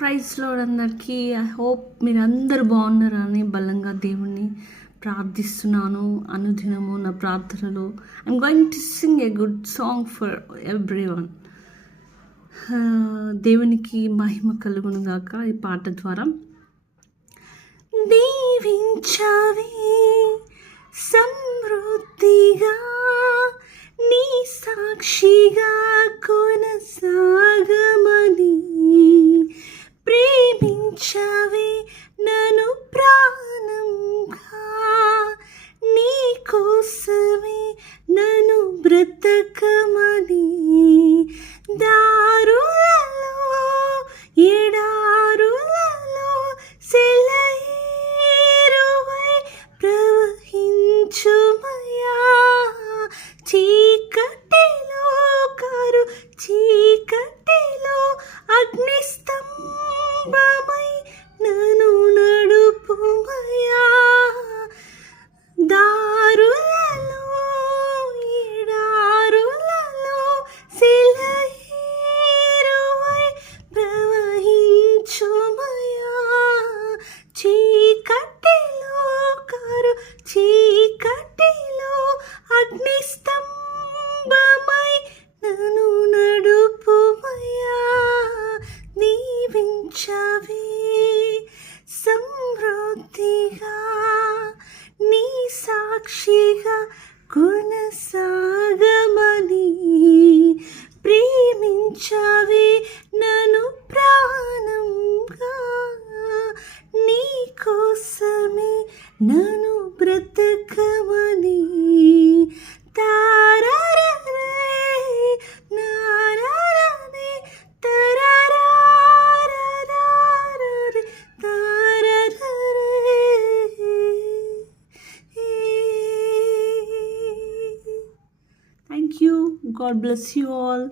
Praise lord అందరికీ. I hope మీరందరూ బాగున్నారని బలంగా దేవుణ్ణి ప్రార్థిస్తున్నాను. అనుదినము నా ప్రార్థనలో I'm going to sing a good song for every one. దేవునికి మహిమ కలుగును గాక. ఈ పాట ద్వారా దీవించవే సమృద్ధిగా నీ సాక్షిగా కొనసాగమని, ప్రేమించవే నన్ను ప్రాణంగా, నీ కోసమే నన్ను బ్రతకమని, దారులలో ఎడారులలో సెలయేరువై ప్రవహించుమయా, చీకటిలో కారు చీకటిలో అగ్నిస్తంభమై నన్ను నడుపుమయా, దారులలో ఎడారులలో సెలయేరువై ప్రవహించుమయా, చీకటిలో కారు చీకటిలో అగ్నిస్తంభమై నన్ను నడుపుమయా, దీవించవే సమృద్ధిగా నీ సాక్షిగా కొనసాగమని, ప్రేమించవే నన్ను ప్రాణంగా, నీ కోసమే నన్ను బ్రతకమని, తారరరే నారరరే తరరరరరే తారరరే. Thank you. God bless you all.